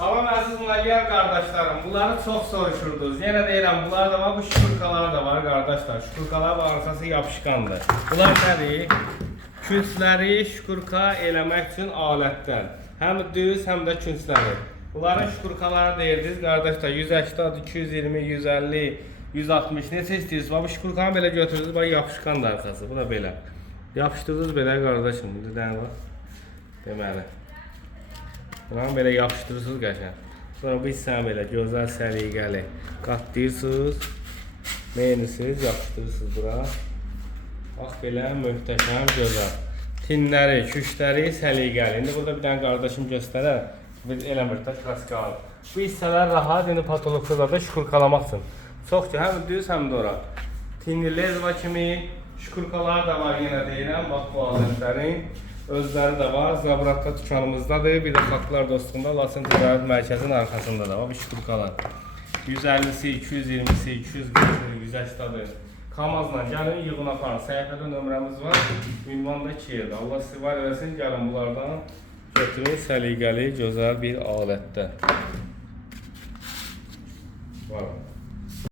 Salam əziz müəllim qardaşlarım. Bunları çox soruşurdunuz. Yenə deyirəm, bunlar da var, bu şkurkalar da var qardaşlar. Şkurkalar və arxası yapışqandır. Bunlar nədir? Küncləri şkurka eləmək üçün alətlər. Həm düz, həm də küncləri. Bunların şkurkaları deyirdiniz qardaşlar. 180, 220, 150, 160 necə istəyirsiniz? Bu şkurkanı belə götürürsünüz, bax yapışqandır arxası. Bu da belə. Yapışdırdınız belə qardaşım. Bir dənə bax. Deməli. Bunu belə yapışdırırsınız qəşəng. Sonra bu hissəni belə gözəl səliqəli qatlayırsınız. Meynisiniz, yapışdırırsınız bura. Bax belə möhtəşəm, gözəl. Tinləri, küşləri səliqəli. İndi burada bir dənə qardaşım göstərər. Biz eləmir də klassikalı. Bu hissələr rahat, indi patologlarda şkurkalamaq üçün. Çox ki, həm düz, həm də ora. Tinli lezva kimi şkurkalar da var yenə deyirəm. Bax bu alətlərin. Özləri də var, Zabratda dükanımızdadır. Bir də Xalqlar Dostluğunda Laçın Ticarət Mərkəzinin arxasında da var bu şkurkalar. 150'si, 220'si, 240'si, 180'dır. Kamazla gəlin, yığın aparın. Səhifədə nömrəmiz var. Ünvanda 2 yerdə. Allah sizi var eləsin, gəlin bunlardan götürün səliqəli, gözəl bir alətdə. Var.